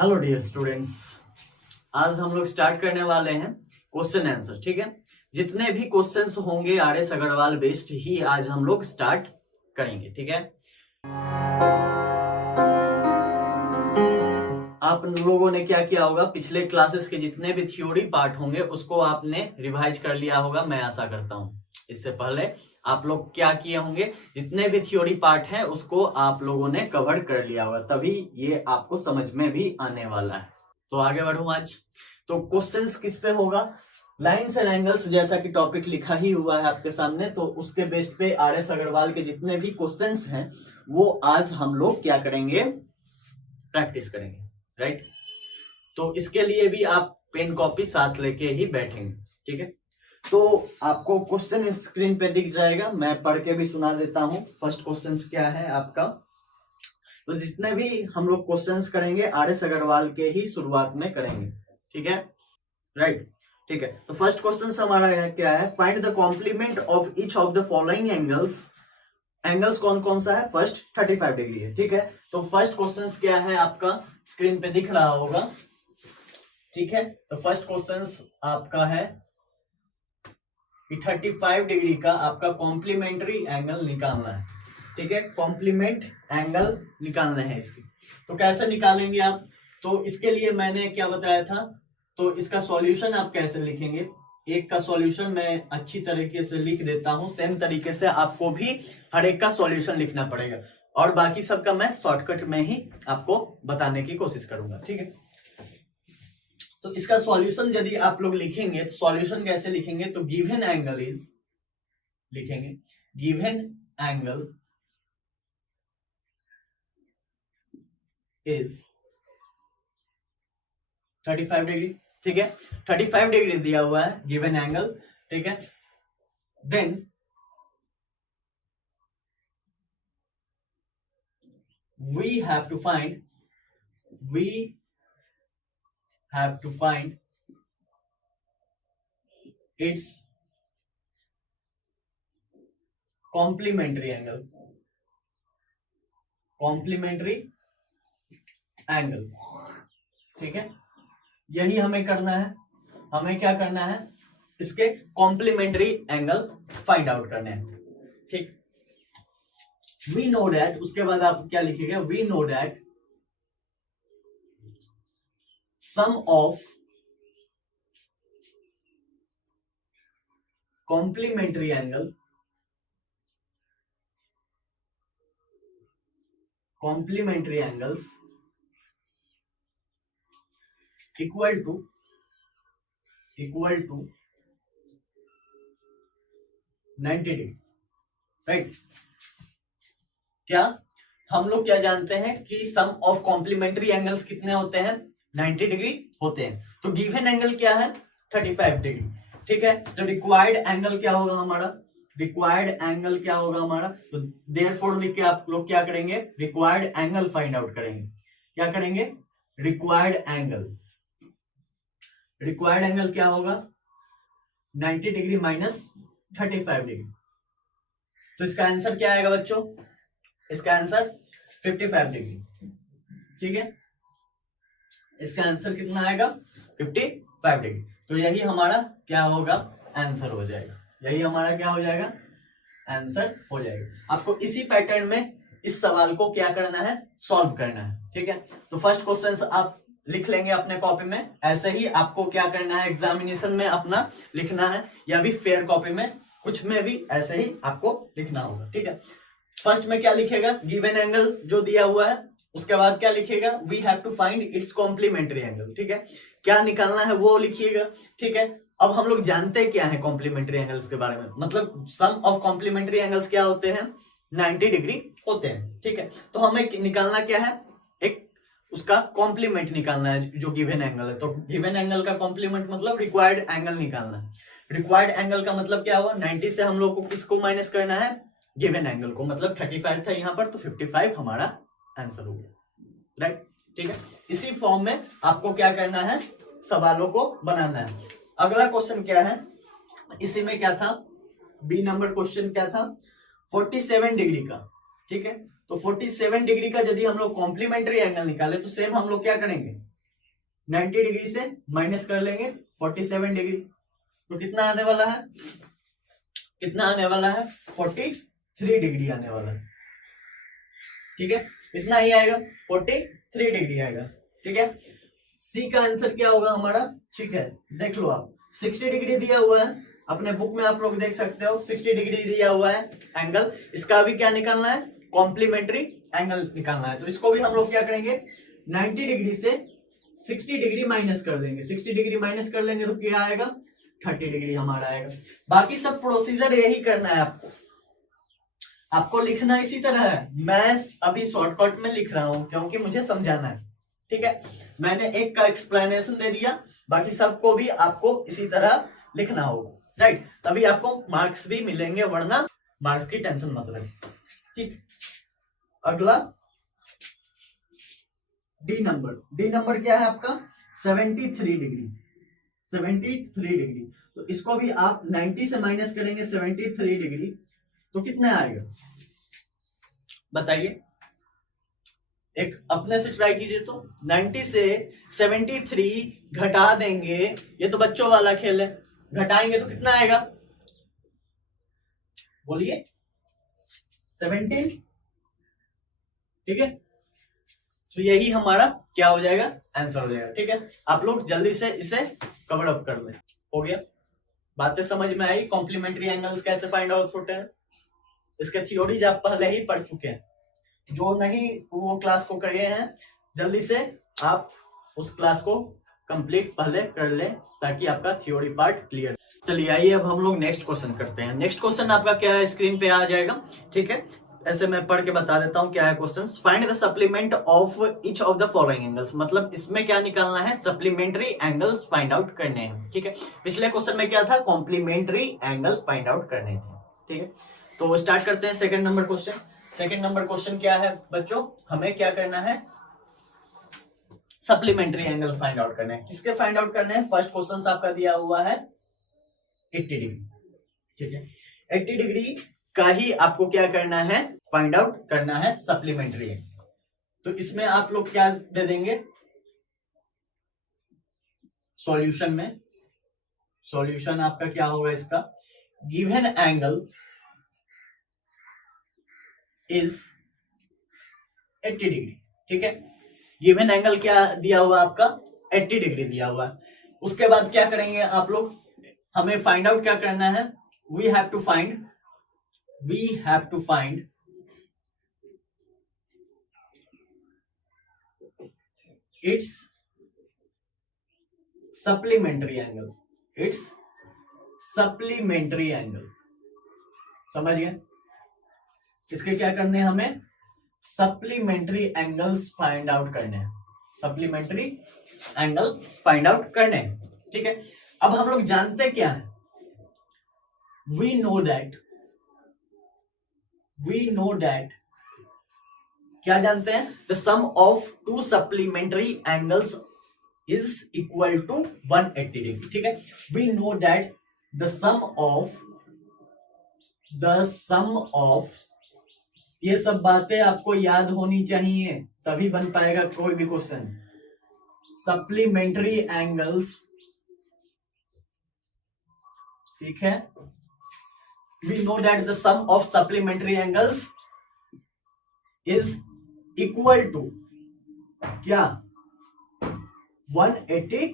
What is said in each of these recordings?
Hello dear students, आज हम लोग स्टार्ट करने वाले हैं क्वेश्चन आंसर। ठीक है, जितने भी क्वेश्चंस होंगे RS अग्रवाल बेस्ड ही आज हम लोग स्टार्ट करेंगे। ठीक है, आप लोगों ने क्या किया होगा, पिछले क्लासेस के जितने भी थ्योरी पार्ट होंगे उसको आपने रिवाइज कर लिया होगा, मैं आशा करता हूं। इससे पहले आप लोग क्या किए होंगे, जितने भी थ्योरी पार्ट हैं उसको आप लोगों ने कवर कर लिया होगा, तभी ये आपको समझ में भी आने वाला है। तो आगे बढ़ूं आज। तो क्वेश्चंस किस पे होगा, लाइन्स एंड एंगल्स, जैसा कि टॉपिक लिखा ही हुआ है आपके सामने, तो उसके बेस पे RS अग्रवाल के जितने भी क्वेश्चंस हैं वो आज हम लोग क्या करेंगे, प्रैक्टिस करेंगे। राइट, तो इसके लिए भी आप पेन कॉपी साथ लेके ही बैठेंगे। ठीक है, तो आपको क्वेश्चन स्क्रीन पे दिख जाएगा, मैं पढ़ के भी सुना देता हूं। फर्स्ट क्वेश्चन क्या है आपका, तो जितने भी हम लोग क्वेश्चंस करेंगे RS अग्रवाल के ही शुरुआत में करेंगे। ठीक है, राइट। ठीक है, तो फर्स्ट क्वेश्चन हमारा क्या है, find the complement of each of the following angles. Angles कौन कौन सा है, फर्स्ट 35 डिग्री है। ठीक है, तो फर्स्ट क्वेश्चन क्या है आपका, स्क्रीन पे दिख रहा होगा। ठीक है, तो फर्स्ट क्वेश्चन आपका है कि 35 डिग्री का आपका कॉम्प्लीमेंट्री एंगल निकालना है। ठीक है, कॉम्प्लीमेंट एंगल निकालना है इसकी। तो कैसे निकालेंगे आप, तो इसके लिए मैंने क्या बताया था, तो इसका सॉल्यूशन आप कैसे लिखेंगे, एक का सॉल्यूशन मैं अच्छी तरीके से लिख देता हूं, सेम तरीके से आपको भी हर एक का सॉल्यूशन लिखना पड़ेगा, और बाकी सबका मैं शॉर्टकट में ही आपको बताने की कोशिश करूंगा। ठीक है, तो इसका सॉल्यूशन यदि आप लोग लिखेंगे तो सॉल्यूशन कैसे लिखेंगे, तो गिवन एंगल इज, लिखेंगे गिवन एंगल इज 35 डिग्री। ठीक है, 35 डिग्री दिया हुआ है गिवन एंगल। ठीक है, then we have to find its complementary angle, ठीक है, यही हमें करना है। हमें क्या करना है, इसके कॉम्प्लीमेंट्री एंगल फाइंड आउट करने हैं। ठीक, वी नो दैट, उसके बाद आप क्या लिखेगा, we know that sum of complementary angles equal to 90 degree. Right, क्या हम लोग क्या जानते हैं कि सम ऑफ कॉम्प्लीमेंट्री एंगल्स कितने होते हैं, 90 डिग्री होते हैं। तो गिवन एंगल क्या है, 35 डिग्री। ठीक है, तो रिक्वायर्ड एंगल क्या होगा हमारा, तो देयरफॉर लिख के आप लोग क्या करेंगे, रिक्वायर्ड एंगल फाइंड आउट करेंगे। क्या करेंगे, रिक्वायर्ड एंगल क्या होगा, 90 डिग्री माइनस 35 डिग्री। तो इसका आंसर क्या आएगा बच्चों, इसका आंसर 55 डिग्री। ठीक है, इसका आंसर कितना आएगा, 55 डिग्री। तो यही हमारा क्या होगा, आंसर हो जाएगा। यही हमारा क्या हो जाएगा, आंसर हो जाएगा। आपको इसी पैटर्न में इस सवाल को क्या करना है, सॉल्व करना है। ठीक है, तो फर्स्ट क्वेश्चन आप लिख लेंगे अपने कॉपी में, ऐसे ही आपको क्या करना है, एग्जामिनेशन में अपना लिखना है, या भी फेयर कॉपी में, कुछ में भी ऐसे ही आपको लिखना होगा। ठीक है, फर्स्ट में क्या लिखेगा, गिवन एंगल जो दिया हुआ है, उसके बाद क्या लिखेगा, we have to find its complementary angle. ठीक है, क्या निकालना है वो लिखिएगा। ठीक है, अब हम लोग जानते क्या है कॉम्प्लीमेंट्री एंगल्स के बारे में, मतलब सम ऑफ कॉम्प्लीमेंट्री एंगल्स क्या होते हैं, 90 डिग्री होते हैं। ठीक है, तो हमें निकालना क्या है, एक उसका कॉम्प्लीमेंट निकालना है जो गिवन एंगल है। तो गिवन एंगल का कॉम्प्लीमेंट मतलब रिक्वायर्ड एंगल निकालना है। रिक्वायर्ड एंगल का मतलब क्या हुआ, 90 से हम लोग को किसको माइनस करना है, गिवन एंगल को, मतलब 35 था यहाँ पर, तो 55 हमारा आंसर हो गया। राइट, ठीक है, इसी फॉर्म में आपको क्या करना है, सवालों को बनाना है। अगला क्वेश्चन क्या है, इसी में क्या था, बी नंबर क्वेश्चन क्या था, 47 डिग्री का। ठीक है, तो 47 डिग्री का यदि हम लोग कॉम्प्लीमेंट्री एंगल निकाले तो सेम हम लोग क्या करेंगे, 90 डिग्री से माइनस कर लेंगे 47 डिग्री, तो कितना आने वाला है, कितना आने वाला है 43 डिग्री आने वाला है। ठीक है, इतना ही आएगा 43 डिग्री आएगा। ठीक है, सी का आंसर क्या होगा हमारा। ठीक है, देख लो आप 60 डिग्री दिया हुआ है अपने बुक में, आप लोग देख सकते हो 60 डिग्री दिया हुआ है एंगल। इसका भी क्या निकालना है, कॉम्प्लीमेंट्री एंगल निकालना है। तो इसको भी हम लोग क्या करेंगे, 90 डिग्री से 60 डिग्री माइनस कर देंगे। 60 डिग्री माइनस कर लेंगे तो क्या आएगा, 30 डिग्री हमारा आएगा। बाकी सब प्रोसीजर यही करना है आपको, आपको लिखना इसी तरह है। मैं अभी शॉर्टकट में लिख रहा हूं क्योंकि मुझे समझाना है। ठीक है, मैंने एक का एक्सप्लेनेशन दे दिया, बाकी सबको भी आपको इसी तरह लिखना होगा, राइट, तभी आपको मार्क्स भी मिलेंगे, वरना मार्क्स की टेंशन मत रहे। ठीक, अगला डी नंबर। डी नंबर क्या है आपका, 73 डिग्री। 73 डिग्री, तो इसको भी आप 90 से माइनस करेंगे 73 डिग्री, तो कितना आएगा बताइए, एक अपने से ट्राई कीजिए। तो 90 से 73 घटा देंगे, ये तो बच्चों वाला खेल है, घटाएंगे तो कितना आएगा बोलिए, 17। ठीक है, तो यही हमारा क्या हो जाएगा, आंसर हो जाएगा। ठीक है, आप लोग जल्दी से इसे कवर अप कर लें। हो गया, बातें समझ में आई, कॉम्प्लीमेंट्री एंगल्स कैसे फाइंड आउट होते हैं, इसके थ्योरीज आप पहले ही पढ़ चुके हैं। जो नहीं वो क्लास को करे हैं, जल्दी से आप उस क्लास को कंप्लीट पहले कर ले, ताकि आपका थ्योरी पार्ट क्लियर। चलिए आइए अब हम लोग नेक्स्ट क्वेश्चन करते हैं। नेक्स्ट क्वेश्चन आपका क्या है, स्क्रीन पे आ जाएगा। ठीक है, ऐसे मैं पढ़ के बता देता हूं क्या है question. Find the supplement of each of the following angles, मतलब इसमें क्या निकालना है, सप्लीमेंट्री एंगल्स फाइंड आउट करने हैं। ठीक है, पिछले क्वेश्चन में क्या था, कॉम्प्लीमेंट्री एंगल फाइंड आउट करने थे। ठीक है, तो स्टार्ट करते हैं second number question. Second number question क्या है बच्चों, हमें क्या करना है, सप्लीमेंट्री एंगल फाइंड आउट करना है। किसके फाइंड आउट करने हैं, फर्स्ट क्वेश्चन आपका दिया हुआ है 80 डिग्री। ठीक है, 80 डिग्री का ही आपको क्या करना है, फाइंड आउट करना है सप्लीमेंट्री एंगल। तो इसमें आप लोग क्या दे देंगे सॉल्यूशन में, सॉल्यूशन आपका क्या होगा इसका, गिवन एंगल इज 80 डिग्री। ठीक है, गिवन एंगल क्या दिया हुआ आपका, 80 डिग्री दिया हुआ है। उसके बाद क्या करेंगे आप लोग, हमें फाइंड आउट क्या करना है, we have to find its supplementary angle, its supplementary angle. समझ गए, इसके क्या करने हैं, हमें सप्लीमेंट्री एंगल्स फाइंड आउट करने हैं, सप्लीमेंट्री एंगल फाइंड आउट करने हैं। ठीक है, अब हम लोग जानते क्या है, वी नो दैट क्या जानते हैं, the sum of two supplementary angles is equal to 180 degree. ठीक है, we know that the sum of, ये सब बातें आपको याद होनी चाहिए, तभी बन पाएगा कोई भी क्वेश्चन। सप्लीमेंट्री एंगल्स, ठीक है, we know that the sum of supplementary angles is equal to क्या, 180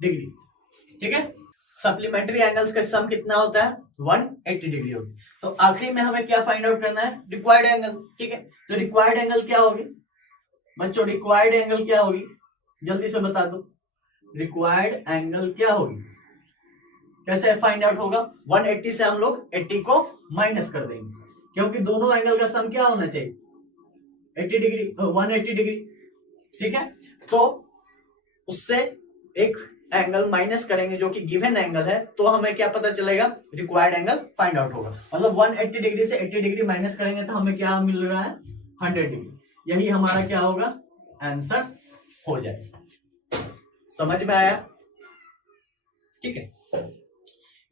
डिग्री। ठीक है, सप्लीमेंट्री एंगल्स का सम कितना होता है, 180 डिग्री होगी। तो आखिरी में हमें क्या फाइंड आउट करना है, रिक्वायर्ड एंगल। ठीक है, तो रिक्वायर्ड एंगल क्या होगी बच्चों, रिक्वायर्ड एंगल क्या होगी, जल्दी से बता दो, रिक्वायर्ड एंगल क्या होगी, कैसे फाइंड आउट होगा, 180 से हम लोग 80 को माइनस कर देंगे, क्योंकि दोनों एंगल का सम क्या होना चाहिए, 80 डिग्री, 180 डिग्री। ठीक है, तो उससे एक एंगल माइनस करेंगे जो कि गिवन एंगल है, तो हमें क्या पता चलेगा, रिक्वायर्ड एंगल फाइंड आउट होगा। मतलब 180 डिग्री से 80 डिग्री माइनस करेंगे तो हमें क्या मिल रहा है, 100 डिग्री। यही हमारा क्या होगा, आंसर हो जाएगा। समझ में आया, ठीक है।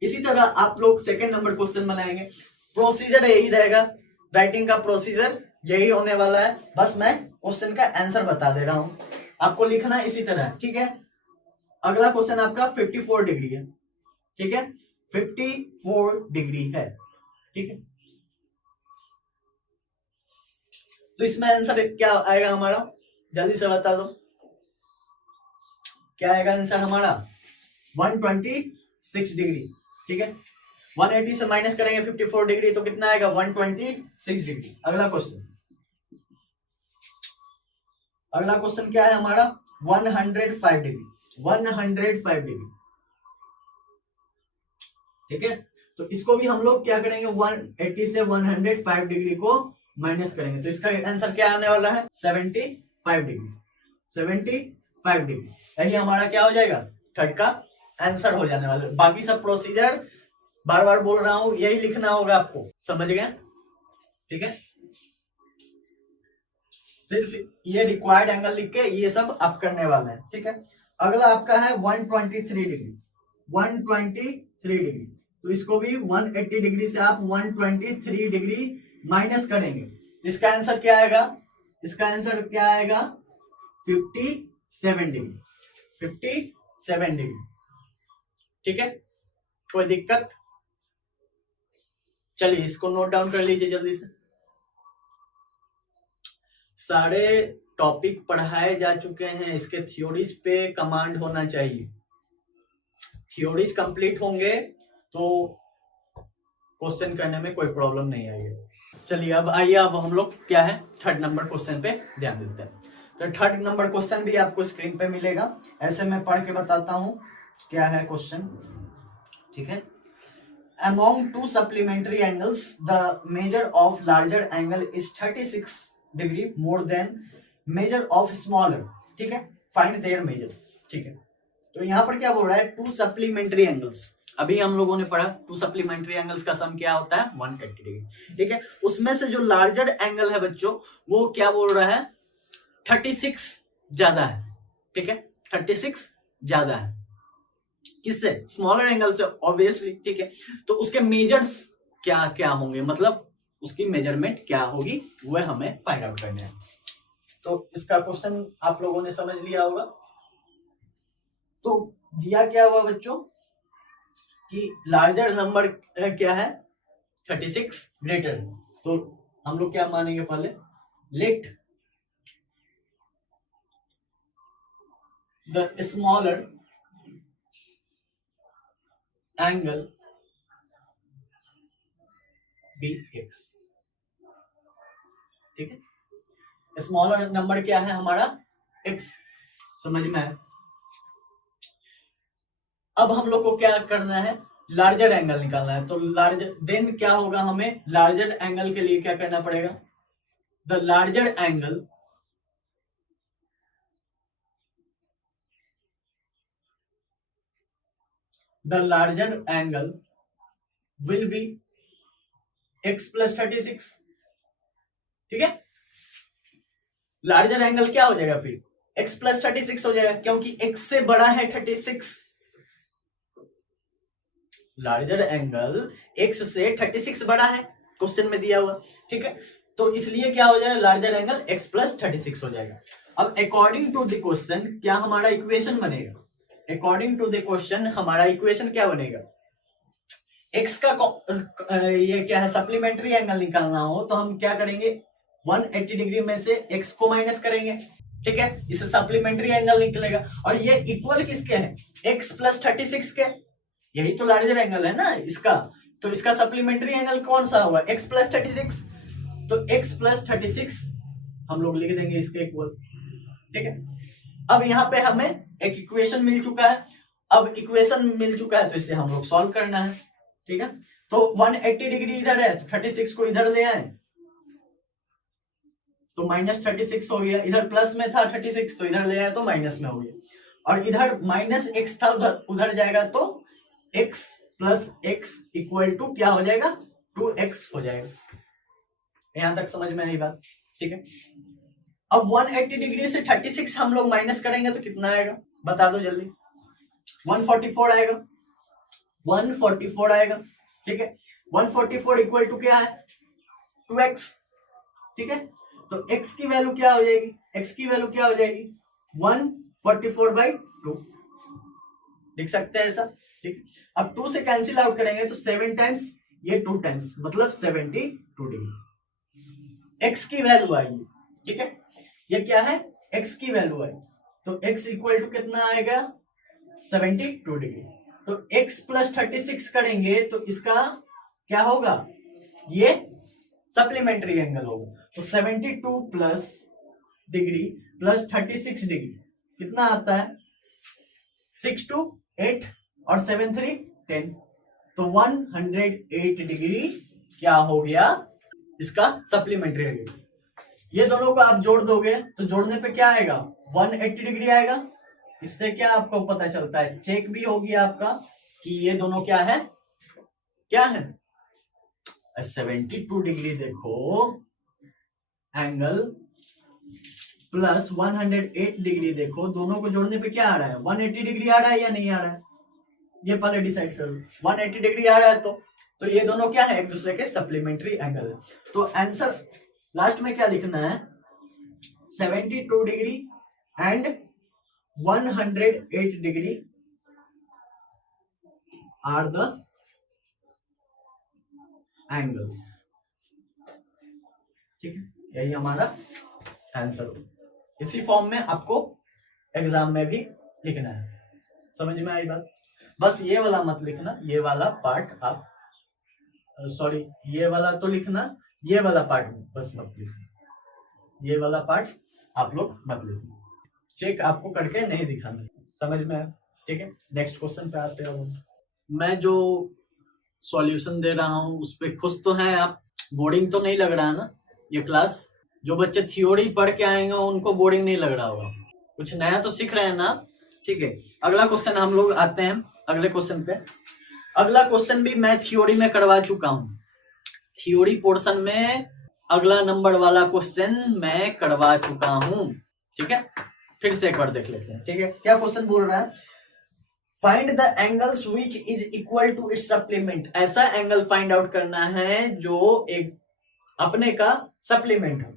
इसी तरह आप लोग सेकंड नंबर क्वेश्चन बनाएंगे, प्रोसीजर यही रहेगा, राइटिंग का प्रोसीजर यही होने वाला है, बस मैं क्वेश्चन का आंसर बता दे रहा हूं, आपको लिखना इसी तरह, ठीक है। अगला क्वेश्चन आपका 54 डिग्री है, ठीक है, 54 डिग्री है, ठीक है। तो इसमें आंसर क्या आएगा हमारा, जल्दी से बता दो, क्या आएगा आंसर हमारा 126 डिग्री, ठीक है। 180 से माइनस करेंगे 54 डिग्री तो कितना आएगा 126 डिग्री। अगला क्वेश्चन, अगला क्वेश्चन क्या है हमारा 105 डिग्री, 105 डिग्री, ठीक है। तो इसको भी हम लोग क्या करेंगे 180 से 105 डिग्री को माइनस करेंगे, तो इसका आंसर क्या आने वाला है 75 डिग्री, 75 डिग्री। यही हमारा क्या हो जाएगा थर्ड का आंसर हो जाने वाला है। बाकी सब प्रोसीजर बार बार बोल रहा हूं, यही लिखना होगा आपको, समझ गए, ठीक है। सिर्फ ये रिक्वायर्ड एंगल लिख के ये सब आप करने वाले हैं, ठीक है। अगला आपका है 123 डिग्री, 123 डिग्री, तो इसको भी 180 डिग्री से आप 123 डिग्री माइनस करेंगे, इसका आंसर क्या आएगा, इसका आंसर क्या आएगा 57 डिग्री, 57 डिग्री, ठीक है। कोई दिक्कत, चलिए इसको नोट डाउन कर लीजिए जल्दी से। सारे टॉपिक पढ़ाए जा चुके हैं, इसके थ्योरीज पे कमांड होना चाहिए, थ्योरीज कंप्लीट होंगे तो क्वेश्चन करने में कोई प्रॉब्लम नहीं आएगी। चलिए अब आइए, अब हम लोग क्या है थर्ड नंबर क्वेश्चन पे ध्यान देते हैं। तो थर्ड नंबर क्वेश्चन भी आपको स्क्रीन पे मिलेगा, ऐसे मैं पढ़ के बताता हूं क्या है क्वेश्चन, ठीक है। Among two supplementary angles, the measure of larger angle is 36 degree more than measure of smaller, ठीक है, find their measures, ठीक है। तो यहाँ पर क्या बोल रहा है टू सप्लीमेंट्री एंगल्स, अभी हम लोगों ने पढ़ा टू सप्लीमेंट्री एंगल्स का सम क्या होता है 180 डिग्री, ठीक है। उसमें से जो लार्जर एंगल है बच्चों वो क्या बोल रहा है 36 ज्यादा है, ठीक है, 36 ज्यादा है किससे, स्मॉलर एंगल से ऑब्वियसली, ठीक है। तो उसके मेजर्स क्या क्या होंगे, मतलब उसकी मेजरमेंट क्या होगी वह हमें फाइंड आउट करना है। तो इसका क्वेश्चन आप लोगों ने समझ लिया होगा। तो दिया क्या हुआ बच्चों कि लार्जर नंबर क्या है 36 ग्रेटर, तो हम लोग क्या मानेंगे पहले, let the smaller angle be x, ठीक है। स्मॉलर नंबर क्या है हमारा एक्स, समझ में है। अब हम लोग को क्या करना है लार्जर एंगल निकालना है, तो लार्जर देन क्या होगा हमें लार्जर एंगल के लिए क्या करना पड़ेगा, the larger angle will B x plus 36, ठीक है। लार्जर एंगल क्या हो जाएगा फिर x प्लस 36 हो जाएगा, क्योंकि x से बड़ा है 36, लार्जर एंगल x से 36 बड़ा है क्वेश्चन में दिया हुआ, ठीक है। तो इसलिए क्या हो जाएगा लार्जर एंगल x प्लस 36 हो जाएगा। अब अकॉर्डिंग टू द क्वेश्चन क्या हमारा इक्वेशन बनेगा, अकॉर्डिंग टू द क्वेश्चन हमारा इक्वेशन क्या बनेगा, x का ये क्या है सप्लीमेंट्री एंगल निकालना हो तो हम क्या करेंगे 180 डिग्री में से x को माइनस करेंगे, ठीक है, इससे सप्लीमेंट्री एंगल निकलेगा। और ये इक्वल किसके है x प्लस 36 के, यही तो लार्जर एंगल है ना इसका, तो इसका सप्लीमेंट्री एंगल कौन सा होगा x प्लस 36, तो x प्लस 36 हम लोग लिख देंगे इसके इक्वल, ठीक है। अब यहाँ पे हमें एक इक्वेशन मिल चुका है, अब इक्वेशन मिल चुका है तो इसे हम लोग सॉल्व करना है, ठीक है। तो 180 डिग्री इधर है तो 36 को इधर ले आए तो माइनस 36 हो गया, इधर प्लस में था 36 तो इधर ले आए तो माइनस में हो गया, और इधर माइनस x था उधर जाएगा तो x plus x equal to क्या हो जाएगा 2x हो जाएगा। यहां तक समझ में आई बात, ठीक है। अब 180 डिग्री से 36 हम लोग माइनस करेंगे तो कितना आएगा बता दो जल्दी, 144 आएगा, 144 आएगा, ठीक है। 144 इक्वल टू क्या है 2x, ठीक है। तो x की वैल्यू क्या हो जाएगी, x की वैल्यू क्या हो जाएगी 144/2, लिख सकते हैं ऐसा, ठीक। अब 2 से कैंसिल आउट करेंगे तो 7 टाइम्स ये 2 टाइम्स मतलब 72 डिग्री एक्स की वैल्यू आएगी, ठीक है। ये क्या है, एक्स की वैल्यू आई, तो एक्स इक्वल टू कितना आएगा 72 डिग्री। तो x प्लस 36 करेंगे तो इसका क्या होगा, ये सप्लीमेंट्री एंगल होगा। तो 72 प्लस डिग्री प्लस 36 डिग्री कितना आता है, 6 2 8 और 7 3 10, तो 108 डिग्री क्या हो गया इसका सप्लीमेंट्री एंगल। ये दोनों को आप जोड़ दोगे तो जोड़ने पे क्या आएगा 180 डिग्री आएगा। इससे क्या आपको पता चलता है, चेक भी होगी आपका कि ये दोनों क्या है, क्या है 72 डिग्री देखो एंगल प्लस 108 डिग्री देखो, दोनों को जोड़ने पे क्या आ रहा है 180 डिग्री आ रहा है या नहीं आ रहा है, ये पहले डिसाइड कर लो। 180 डिग्री आ रहा है तो ये दोनों क्या है एक दूसरे के सप्लीमेंट्री एंगल है। तो आंसर लास्ट में क्या लिखना है 72 degree and 108 degree are the angles, ठीक है, यही हमारा आंसर हो। इसी फॉर्म में आपको एग्जाम में भी लिखना है, समझ में आई बात। बस ये वाला मत लिखना, ये वाला पार्ट आप सॉरी ये वाला तो लिखना, ये वाला पार्ट बस मत लिखना, ये वाला पार्ट आप लोग मत लिखना, चेक आपको करके नहीं दिखाना, समझ में आया, ठीक है। नेक्स्ट क्वेश्चन पे आते हैं। मैं जो सॉल्यूशन दे रहा हूँ उस पे खुश तो हैं आप, बोरिंग तो नहीं लग रहा है ना ये क्लास, जो बच्चे थ्योरी पढ़ के आएंगे उनको बोरिंग नहीं लग रहा होगा, कुछ नया तो सीख रहे हैं ना, ठीक है। अगला क्वेश्चन हम लोग आते हैं अगले क्वेश्चन पे। अगला क्वेश्चन भी मैं थ्योरी में करवा चुका हूं, थ्योरी पोर्शन में अगला नंबर वाला क्वेश्चन मैं करवा चुका हूं, ठीक है। फिर से एक बार देख लेते हैं, ठीक है। क्या क्वेश्चन बोल रहा है, find the angles which is equal to its supplement. ऐसा एंगल फाइंड आउट करना है जो एक अपने का सप्लीमेंट हो,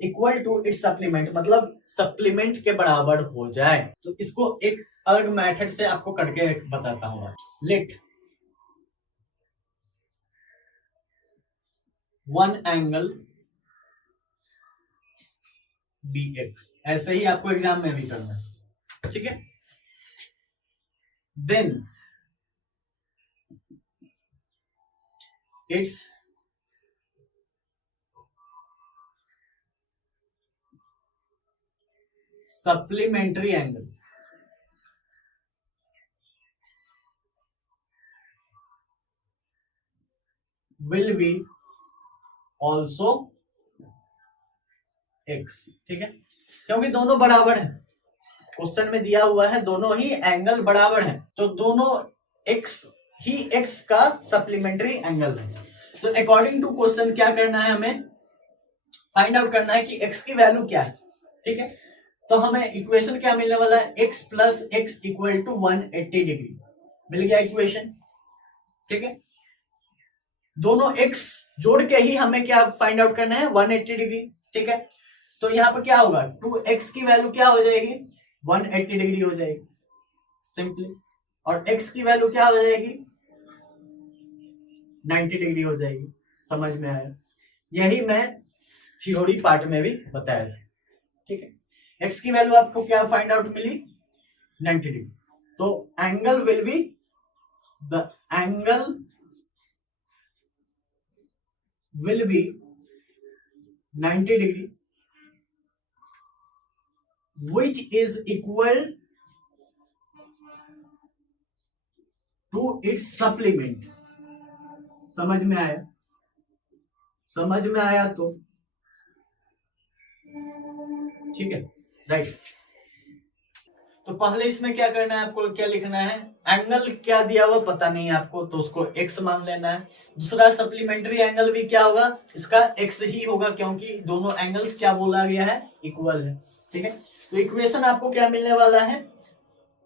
इक्वल टू इट्स सप्लीमेंट मतलब सप्लीमेंट के बराबर हो जाए। तो इसको एक अलग मेथड से आपको करके बताता हूं। Let one angle be x, ऐसे ही आपको एग्जाम में भी करना है, ठीक है। Then its supplementary angle will be also x, ठीक है। क्योंकि दोनों बराबर है, क्वेश्चन में दिया हुआ है दोनों ही एंगल बराबर है, तो दोनों एक्स ही एक्स का सप्लीमेंट्री एंगल है। तो अकॉर्डिंग टू क्वेश्चन क्या करना है, हमें फाइंड आउट करना है कि एक्स की वैल्यू क्या है, ठीक है। तो हमें इक्वेशन क्या मिलने वाला है, X plus x equal to 180 degree मिल गया इक्वेशन, ठीक है। दोनों एक्स जोड़ के ही हमें क्या फाइंड आउट करना है 180 डिग्री, ठीक है। तो यहाँ पर क्या होगा 2x की वैल्यू क्या हो जाएगी 180 डिग्री हो जाएगी सिंपली, और x की वैल्यू क्या हो जाएगी 90 डिग्री हो जाएगी। समझ में आया, यही मैं थ्योरी पार्ट में भी बताया था, ठीक है। x की वैल्यू आपको क्या फाइंड आउट मिली 90 डिग्री, तो angle will be the angle will be 90 degree which is equal to its supplement। समझ में आया, समझ में आया तो ठीक है, राइट। तो पहले इसमें क्या करना है, आपको क्या लिखना है, एंगल क्या दिया हुआ पता नहीं है आपको, तो उसको x मान लेना है। दूसरा सप्लीमेंट्री एंगल भी क्या होगा, इसका x ही होगा, क्योंकि दोनों एंगल्स क्या बोला गया है इक्वल है, ठीक है। तो इक्वेशन आपको क्या मिलने वाला है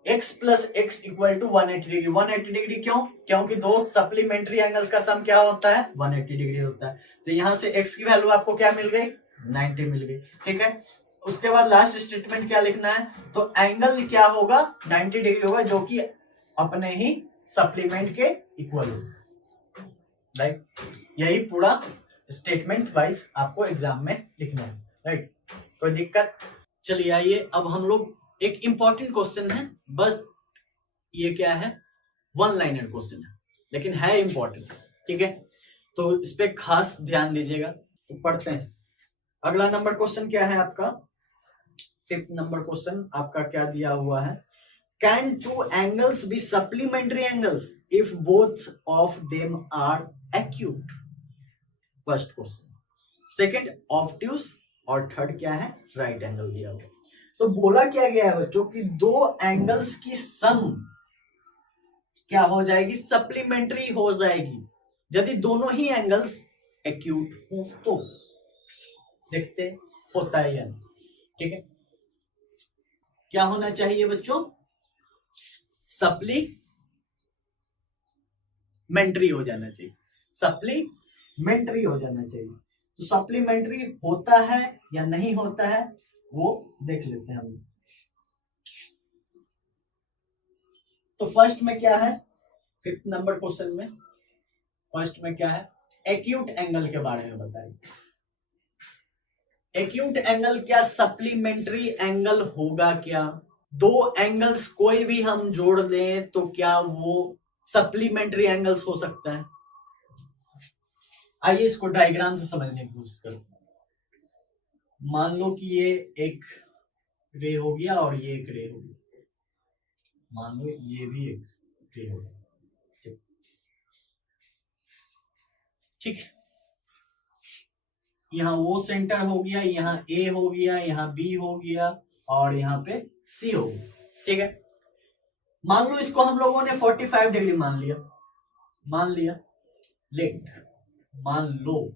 x plus x equal to 180 degree. 180 degree क्यों, क्योंकि दो सप्लीमेंट्री एंगल्स का सम क्या होता है 180 डिग्री होता है। तो यहां से x की वैल्यू आपको क्या मिल गई 90 मिल गई, ठीक है। उसके बाद लास्ट स्टेटमेंट क्या लिखना है, तो एंगल क्या होगा 90 डिग्री होगा, जो कि अपने ही सप्लीमेंट के इक्वल होगा, राइट। यही पूरा स्टेटमेंट वाइज आपको एग्जाम में लिखना है, राइट। कोई दिक्कत? चलिए आइए, अब हम लोग एक इंपॉर्टेंट क्वेश्चन है, बस ये क्या है, वन लाइनर क्वेश्चन है, लेकिन है इंपॉर्टेंट, ठीक है, तो इस पे खास ध्यान दीजिएगा। तो पढ़ते हैं। अगला नंबर क्वेश्चन क्या है आपका, 5th नंबर क्वेश्चन आपका क्या दिया हुआ है, can two angles be supplementary angles if both of them are acute? First question. Second obtuse, और थर्ड क्या है, राइट एंगल दिया हुआ। तो बोला क्या गया है बच्चों कि दो एंगल्स की सम क्या हो जाएगी, सप्लीमेंट्री हो जाएगी, यदि दोनों ही एंगल्स एक्यूट हो तो। देखते होता है या नहीं, ठीक है। क्या होना चाहिए बच्चों, सप्लीमेंट्री हो जाना चाहिए, सप्लीमेंट्री हो जाना चाहिए। तो सप्लीमेंट्री होता है या नहीं होता है वो देख लेते हैं हम। तो फर्स्ट में क्या है, 5th नंबर क्वेश्चन में फर्स्ट में क्या है, एक्यूट एंगल के बारे में बताइए। एक्यूट एंगल क्या सप्लीमेंट्री एंगल होगा क्या? दो एंगल्स कोई भी हम जोड़ दें तो क्या वो सप्लीमेंट्री एंगल्स हो सकता है? आइए इसको डायग्राम से समझने की कोशिश करो। मान लो कि ये एक रे हो गया और ये एक रे हो गया, मान लो ये भी एक रे हो गया, ठीक है। यहाँ वो सेंटर हो गया, यहाँ ए हो गया, यहाँ बी हो गया और यहाँ पे सी हो गया, ठीक है। मान लो इसको हम लोगों ने 45 डिग्री मान लिया, लेट मान लो,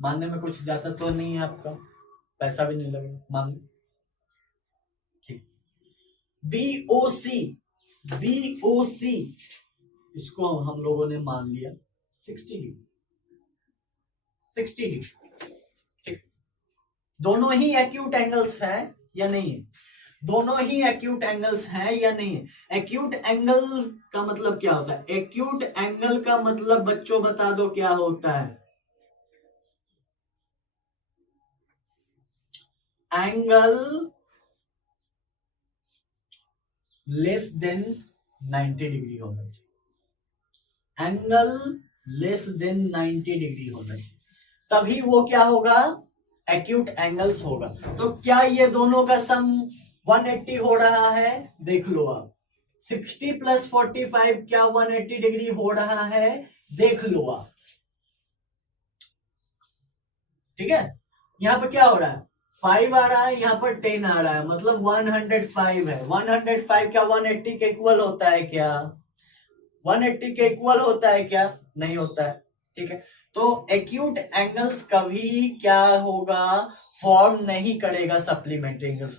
मानने में कुछ जाता तो नहीं है आपका, पैसा भी नहीं लगेगा, मान लो, ठीक। बीओसी इसको हम लोगों ने मान लिया 60 डिग्री, ठीक। दोनों ही एक्यूट एंगल्स हैं या नहीं है, दोनों ही एक्यूट एंगल्स हैं या नहीं है। एक्यूट एंगल का मतलब क्या होता है, एक्यूट एंगल का मतलब बच्चों बता दो क्या होता है, एंगल लेस देन 90 डिग्री होना चाहिए, एंगल लेस देन 90 डिग्री होना चाहिए, तभी वो क्या होगा, एक्यूट एंगल्स होगा। तो क्या ये दोनों का सम 180 हो रहा है, देख लो आप, 60 + 45 क्या 180 डिग्री हो रहा है, देख लो आप, ठीक है। यहाँ पर क्या हो रहा है, 5 आ रहा है, यहाँ पर 10 आ रहा है, मतलब 105 है। 105 क्या 180 के इक्वल होता है क्या, 180 के इक्वल होता है क्या, नहीं होता है, ठीक है। तो एक्यूट एंगल्स कभी क्या होगा, फॉर्म नहीं करेगा सप्लीमेंट्री एंगल्स,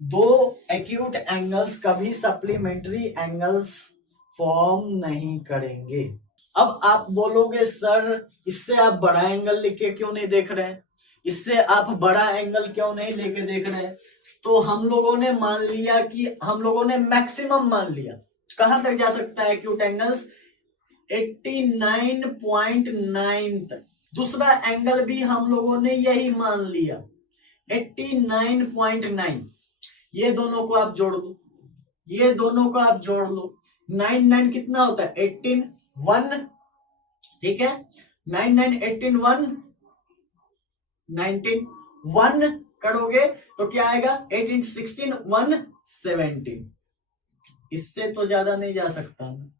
दो एक्यूट एंगल्स कभी सप्लीमेंट्री एंगल्स फॉर्म नहीं करेंगे। अब आप बोलोगे सर इससे आप बड़ा एंगल लेके क्यों नहीं देख रहे हैं, इससे आप बड़ा एंगल क्यों नहीं लेके देख रहे हैं? तो हम लोगों ने मान लिया कि हम लोगों ने मैक्सिमम मान लिया, कहां तक जा सकता है एक्यूट एंगल्स, 89.9 तक। दूसरा एंगल भी हम लोगों ने यही मान लिया 89.9, ये दोनों को आप जोड़ लो, ये दोनों को आप जोड़ लो, 9 कितना होता है 18 1, ठीक है। 9 9 18 1 19 1 करोगे तो क्या आएगा 8 × 16 117, इससे तो ज्यादा नहीं जा सकता ना,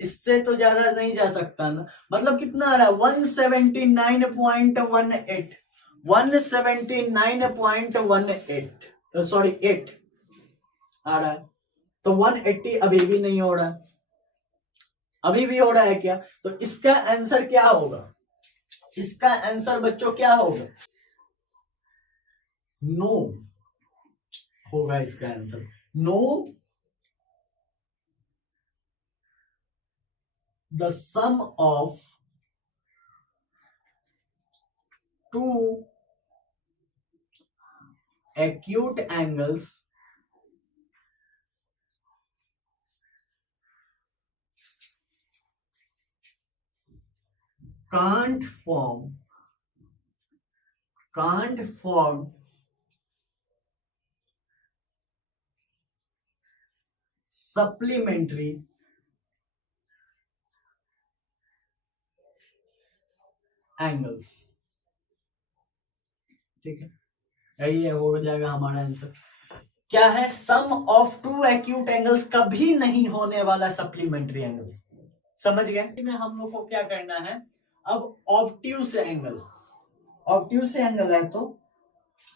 इससे तो ज्यादा नहीं जा सकता ना, मतलब कितना आ रहा है 179.18, 179.18 सॉरी 8 आ रहा है। तो 180 अभी भी नहीं हो रहा, अभी भी हो रहा है क्या, तो इसका आंसर क्या होगा, इसका आंसर बच्चों क्या होगा, नो होगा इसका answer, no the sum of two acute angles can't form supplementary angles। ठीक है, यही है, हो जाएगा हमारा आंसर। क्या है? सम ऑफ टू एक्यूट एंगल्स कभी नहीं होने वाला सप्लीमेंट्री एंगल्स। समझ गए? में हम लोग को क्या करना है, अब ऑब्ट्यूस एंगल, ऑब्ट्यूस एंगल है तो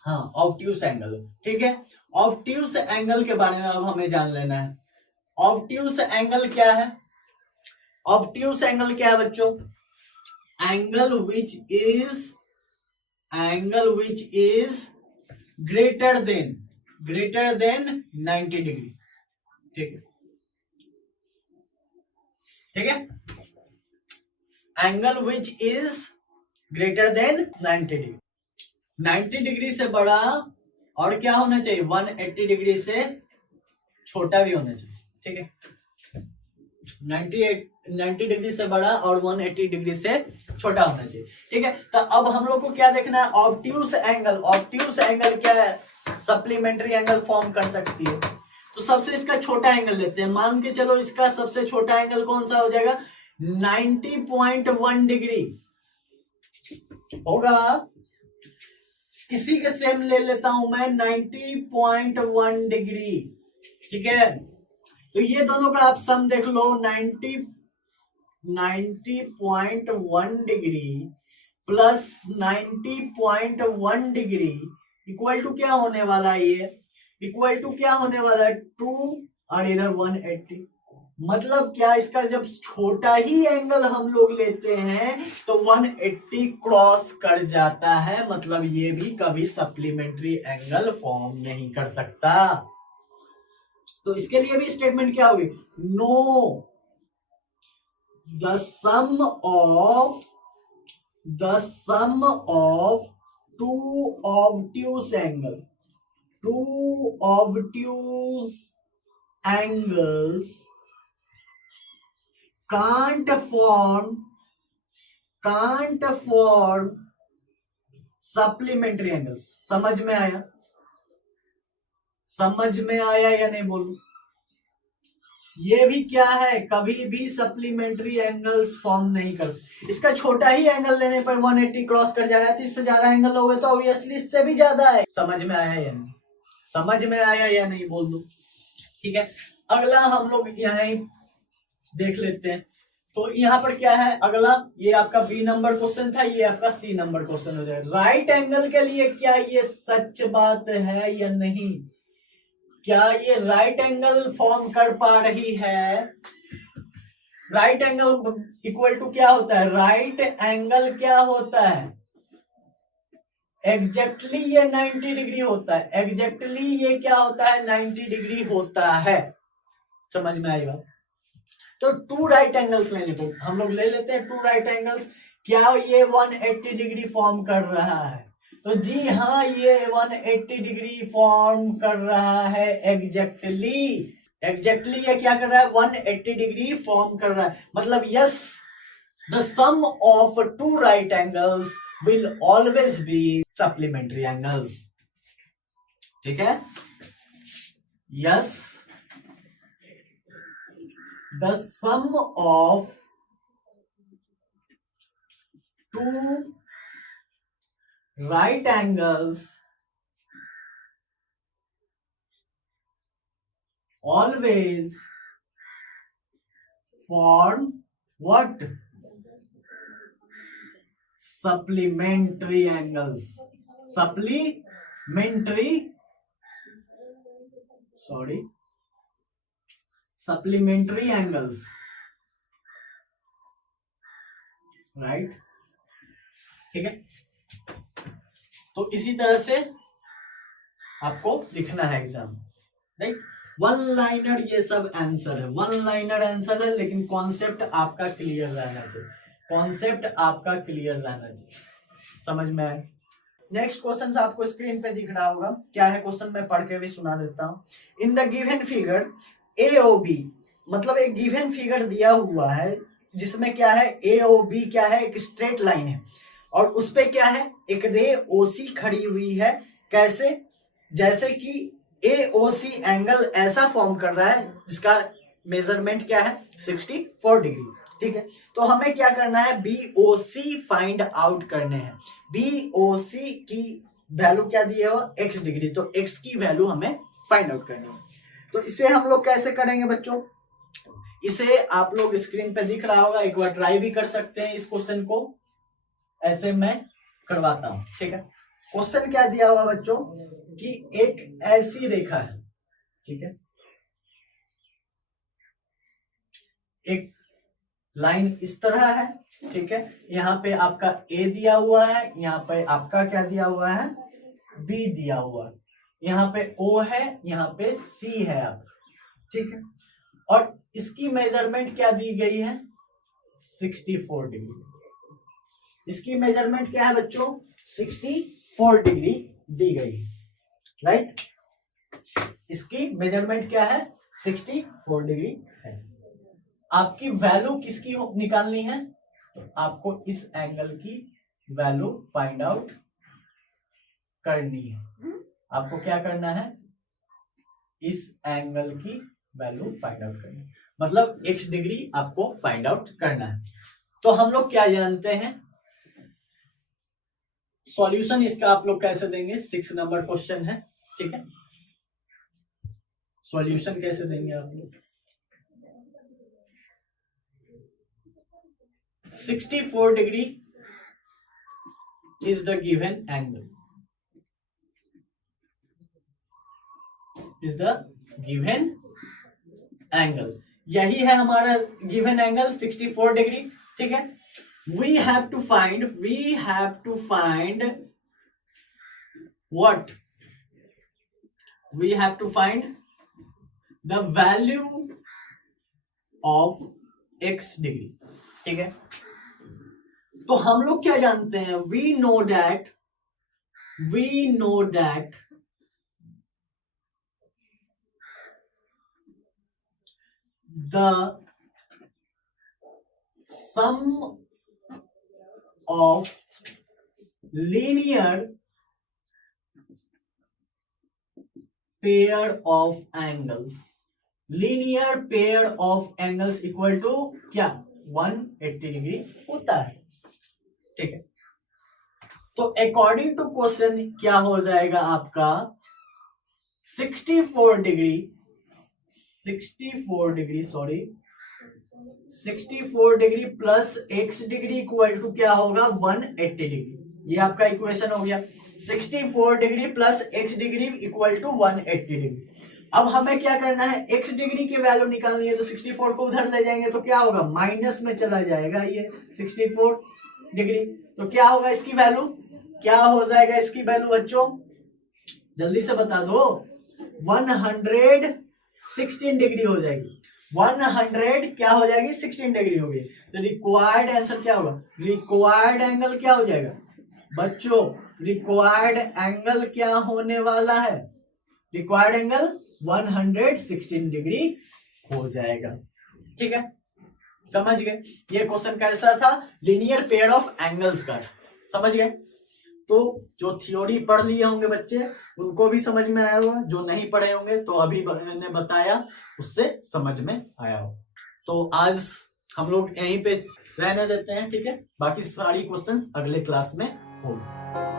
हाँ ऑब्ट्यूस एंगल, ठीक है। ऑब्ट्यूस एंगल के बारे में अब हमें जान लेना है। ऑब्ट्यूस एंगल क्या है? ऑब्ट्यूस एंगल क्या है बच्चों? Angle which is greater than 90 degree. ठीक है, ठीक है। Angle which is greater than 90 degree. 90 degree से बड़ा और क्या होना चाहिए? 180 डिग्री से छोटा भी होना चाहिए। ठीक है, 90 डिग्री से बड़ा और 180 डिग्री से छोटा होना चाहिए। ठीक है, तो अब हम लोग को क्या देखना है? Obtuse angle. ऑब्ट्यूस एंगल क्या है? सप्लीमेंट्री एंगल फॉर्म कर सकती है। तो सबसे इसका छोटा एंगल लेते हैं। मान के चलो इसका सबसे छोटा एंगल कौन सा हो जाएगा? 90.1 डिग्री होगा। किसी के सेम ले लेता हूं मैं 90.1 डिग्री। ठीक है, तो ये दोनों का आप सम देख लो। 90.1 degree plus 90.1 degree equal to क्या होने वाला है? ये इक्वल टू क्या होने वाला है? 2 और इधर 180। मतलब क्या, इसका जब छोटा ही एंगल हम लोग लेते हैं तो 180 क्रॉस कर जाता है। मतलब ये भी कभी सप्लीमेंट्री एंगल फॉर्म नहीं कर सकता। तो इसके लिए भी स्टेटमेंट क्या होगी? No, the sum of two obtuse angles can't form supplementary angles। समझ में आया? समझ में आया या नहीं बोलूं? ये भी क्या है? कभी भी सप्लीमेंट्री एंगल्स फॉर्म नहीं कर सकते। इसका छोटा ही एंगल लेने पर 180 क्रॉस कर जा रहा है, तो इससे ज्यादा एंगल लोगे तो ऑब्वियसली इससे भी ज्यादा है। समझ में आया या नहीं? समझ में आया या नहीं बोल दो। ठीक है, अगला हम लोग यहां देख लेते हैं। तो यहाँ पर क्या है अगला? ये आपका बी नंबर क्वेश्चन था, ये आपका सी नंबर क्वेश्चन हो जाएगा। राइट एंगल के लिए क्या ये सच बात है या नहीं? क्या ये राइट एंगल फॉर्म कर पा रही है? राइट एंगल इक्वल टू क्या होता है? राइट एंगल क्या होता है? एग्जैक्टली ये 90 डिग्री होता है। एग्जैक्टली ये क्या होता है? 90 डिग्री होता है। समझ में आई बात? तो टू राइट एंगल्स लेने को हम लोग ले लेते हैं। टू राइट एंगल्स, क्या ये 180 डिग्री फॉर्म कर रहा है? तो जी हाँ, ये 180 डिग्री फॉर्म कर रहा है। एग्जैक्टली ये क्या कर रहा है? 180 डिग्री फॉर्म कर रहा है। मतलब yes, the sum of two right angles will always be supplementary angles. ठीक है, yes, the sum of two right angles always form what? Supplementary angles। Supplementary angles, right. ठीक है, तो इसी तरह से आपको लिखना है एग्जाम, राइट। वन लाइनर ये सब आंसर है, वन लाइनर आंसर है, लेकिन कॉन्सेप्ट आपका क्लियर रहना चाहिए। कॉन्सेप्ट आपका क्लियर रहना चाहिए। समझ में आए? नेक्स्ट क्वेश्चन आपको स्क्रीन पे दिख रहा होगा, क्या है क्वेश्चन, मैं पढ़ के भी सुना देता हूँ। In the given figure A O B, मतलब एक गिवन फिगर दिया हुआ है जिसमें क्या है ए ओ बी क्या है, एक स्ट्रेट लाइन है और उस पे क्या है एक रे ओ सी खड़ी हुई है। कैसे, जैसे कि ए ओ सी एंगल ऐसा फॉर्म कर रहा है जिसका मेजरमेंट क्या है 64 डिग्री। ठीक है, तो हमें क्या करना है, बी ओ सी फाइंड आउट करने हैं। बी ओ सी की वैल्यू क्या दी है, एक्स डिग्री, तो एक्स की वैल्यू हमें फाइंड आउट करनी है। तो इसे हम लोग कैसे करेंगे बच्चों, इसे आप लोग स्क्रीन पे दिख रहा होगा, एक बार ट्राई भी कर सकते हैं इस क्वेश्चन को, ऐसे मैं करवाता हूं। ठीक है, क्वेश्चन क्या दिया हुआ बच्चों कि एक ऐसी रेखा है, ठीक है, एक लाइन इस तरह है, ठीक है, यहाँ पे आपका ए दिया हुआ है, यहाँ पे आपका क्या दिया हुआ है, बी दिया हुआ है, यहाँ पे ओ है, यहाँ पे सी है आप, ठीक है, और इसकी मेजरमेंट क्या दी गई है 64 डिग्री। इसकी मेजरमेंट क्या है बच्चों 64 डिग्री दी गई है, राइट। इसकी मेजरमेंट क्या है 64 डिग्री है। आपकी वैल्यू किसकी निकालनी है, तो आपको इस एंगल की वैल्यू फाइंड आउट करनी है। आपको क्या करना है, इस एंगल की वैल्यू फाइंड आउट करनी है, मतलब x डिग्री आपको फाइंड आउट करना है। तो हम लोग क्या जानते हैं, सॉल्यूशन इसका आप लोग कैसे देंगे, 6 नंबर क्वेश्चन है, ठीक है, सॉल्यूशन कैसे देंगे आप लोग, 64 degree is the given angle, is the given angle, यही है हमारा given angle 64 डिग्री। ठीक है, we have to find what, we have to find the value of x degree. ठीक है, तो हम लोग क्या जानते हैं, we know that the sum of linear pair of angles equal to क्या 180 डिग्री होता है। ठीक है, तो अकॉर्डिंग टू क्वेश्चन क्या हो जाएगा आपका 64 degree plus x degree equal to क्या होगा 180 डिग्री। ये आपका इक्वेशन हो गया, 64 degree plus x degree equal to 180 degree. अब हमें क्या करना है, x डिग्री की वैल्यू निकालनी है, तो 64 को उधर ले जाएंगे तो क्या होगा, माइनस में चला जाएगा ये 64 डिग्री, तो क्या होगा इसकी वैल्यू, क्या हो जाएगा इसकी वैल्यू बच्चों, जल्दी से बता दो, 116 डिग्री हो जाएगी। 100 क्या हो जाएगी 16 डिग्री होगी, तो रिक्वायर्ड आंसर क्या होगा, रिक्वायर्ड एंगल क्या हो जाएगा बच्चों, रिक्वायर्ड एंगल क्या होने वाला है, रिक्वायर्ड एंगल 116 डिग्री हो जाएगा। ठीक है, समझ गए, ये क्वेश्चन कैसा था, लीनियर पेयर ऑफ एंगल्स का, समझ गए। तो जो थ्योरी पढ़ लिए होंगे बच्चे उनको भी समझ में आया होगा, जो नहीं पढ़े होंगे तो अभी मैंने बताया उससे समझ में आया हो। तो आज हम लोग यहीं पे रहने देते हैं, ठीक है, बाकी सारी क्वेश्चंस अगले क्लास में होंगे।